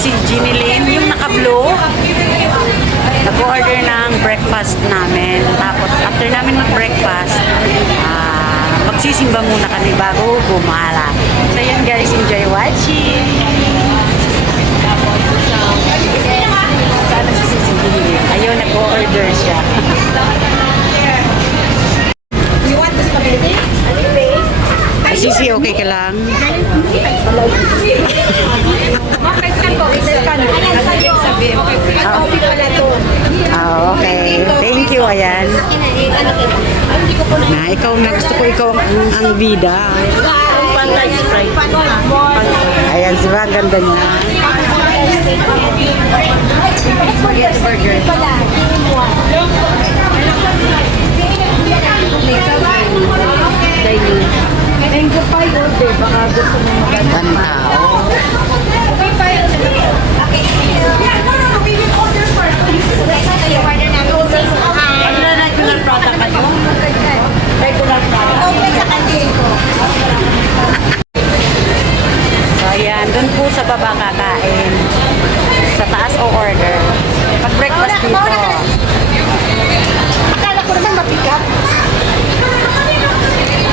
si Ginny Lynn, yung naka-blue. Nag-order ng breakfast namin. Tapos, after namin mag-breakfast, magsisimba muna kami bago gumala. So, yun guys, enjoy watching. Sana si Ginny Lynn. Ayun, nag-order siya. You want the spaghetti? Sisi, okay ka lang? Bakit ka po? Ayan sa'yo. Coffee pala to. Okay. Thank you, ayan. Na, ikaw na gusto ko ikaw ang bida. Ayan, siya, ang ganda niya. Mango pie order. Baka gusto mo Tantao. Okay, pie. Okay. We will order first. You order namin. Ano na regular product kayo? Regular product. Okay, sa kantin ko. So, ayan. Doon po sa baba kakain. Sa taas o order. Pag-breakfast dito. Akala ko naman mapikat.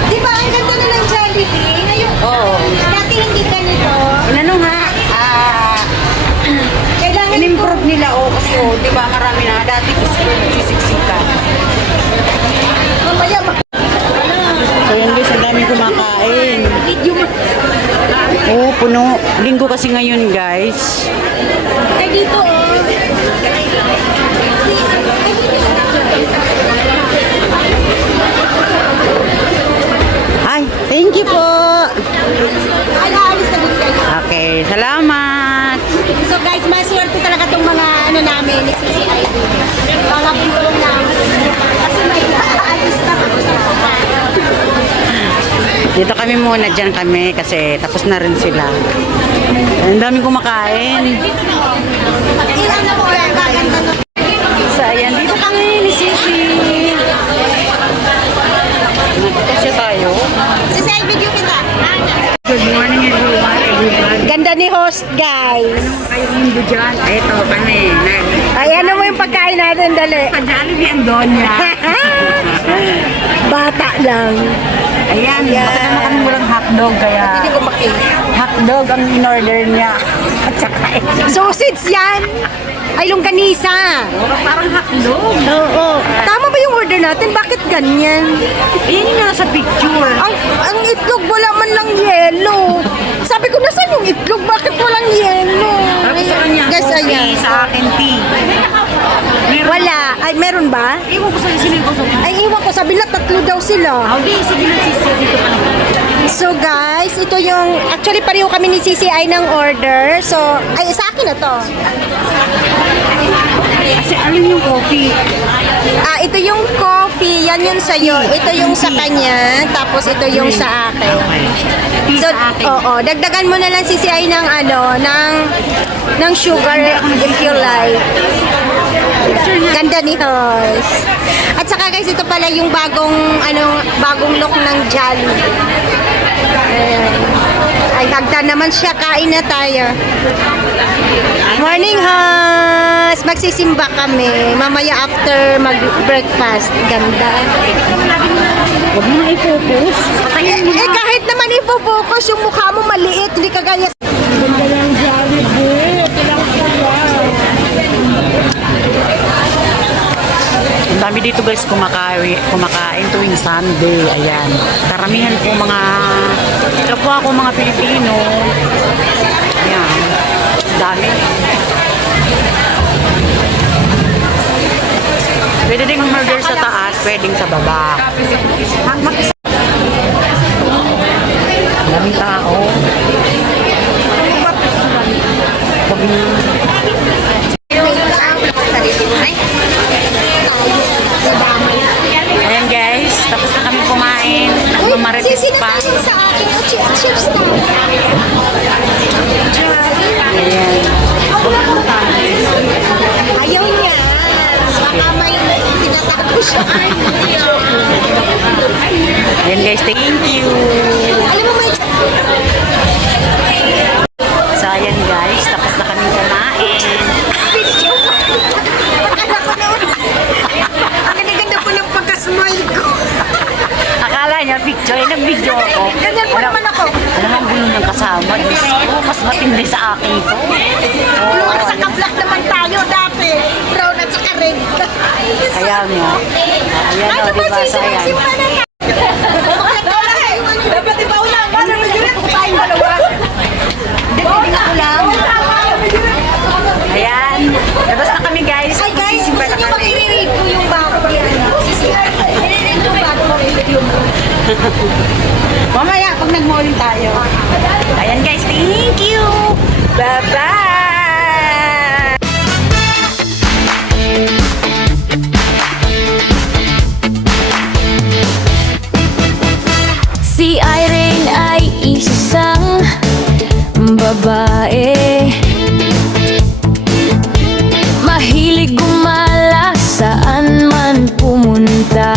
Di ba, ang ganda na ng Jollibee? Ngayon, Oo. dati hindi ganito. Ano nga? Kailangan In-improve nila kasi di ba marami na dati gusto sisiksika. mamaya So yun guys, ang daming kumakain. video mo. Oo, puno. Linggo kasi ngayon guys. Ay, dito oh. Ay, thank you po. Ay, naalis na din kayo. Okay, salamat. So guys, maswerte talaga tong mga ano namin ni CCID. Mga bulong namin. Kasi may aalis na ako sa pagkain. Dito kami muna, dyan kami kasi tapos na rin sila. Ang daming kumakain. Ilan na po, gaganda na. So ayan, dito kami ni Sisi. Nagkasya tayo. CCID video kita. Good morning everyone. Ganda ni host guys. Kayo mundo dyan. Ito kami. Ay, ano mo yung pagkain natin, dali. Sa Jollibee ang Donya. Bata lang. Ayan, baka naman kami walang hotdog kaya Hindi ko makinig. hotdog ang in-order niya. At saka Sausage yan. Ay, longganisa. parang hotdog. Oo. Tama ba yung order natin? Bakit ganyan? Ayan yung nasa picture. Ang itlog wala man lang yelo. Sabi ko, nasaan yung itlog? Bakit walang yelo? Tapos sa kanya, Guys, coffee, ayan. sa akin tea. Meron. Wala. Ay, meron ba? Iwan ko sa sinin ko. Ay, iwan ko. Sabi na, tatlo daw sila. Di, sige na sisi. Dito pa na. So guys, ito yung, actually pareho kami ni CCI ng order. So, ay, sa akin na to. Kasi alin yung coffee? Ito yung coffee, yan yung sa'yo. Ito yung sa kanya, tapos ito yung sa akin. Tea So, sa akin. oo, dagdagan mo na lang CCI ng ng sugar if you like. Ganda ni host. At saka guys, ito pala yung bagong look ng Jollibee. Ay, hagdan naman siya. Kain na tayo. Morning, host! Magsisimba kami. Mamaya after mag-breakfast. Ganda. Huwag mo na i-focus. Patayin mo na. Kahit naman ipopokus yung mukha mo maliit, hindi kagaya. Ganda ng Jollibee. Ang dami dito guys kumakain tuwing Sunday. Ayan. Karamihan po mga kapwa ko mga Pilipino. Ayan. Dami. Pwede din umorder sa taas, pwedeng sa baba. Daming tao. Huwag na. Ayan guys, tapos na kami kumain. Nagmamarites pa. Sa akin, chips na. Ayan. Ayaw niya. Baka may tinatago siya. Ayan guys, thank you. Alam mo, may So ayan guys, tapos na kami my God! Akala niya picture, nag-video ako. Ganyan po naman ako. Alam mo, ang gulo niyang kasama. Diyos ko, mas matindi sa akin to. Blue at saka black naman tayo dati. Brown at saka red. Kaya nga. Ayan Ano o, ba, diba? So, ayan. simula na yan. Dapat iba ulang. Ano ba yun? Tayong dalawa. Hindi, pwede nga ulang. Ayan. Labas na kami, guys. Ay guys, Magsisimba gusto na nyo kami. mag-i-rate ko yung bago yan. I-rate yung bago review mo. Mamaya, pag nag-mall tayo. Ayan, guys. Thank you. Bye-bye. Si Irene ay isang babae, mahilig gumala saan man pumunta.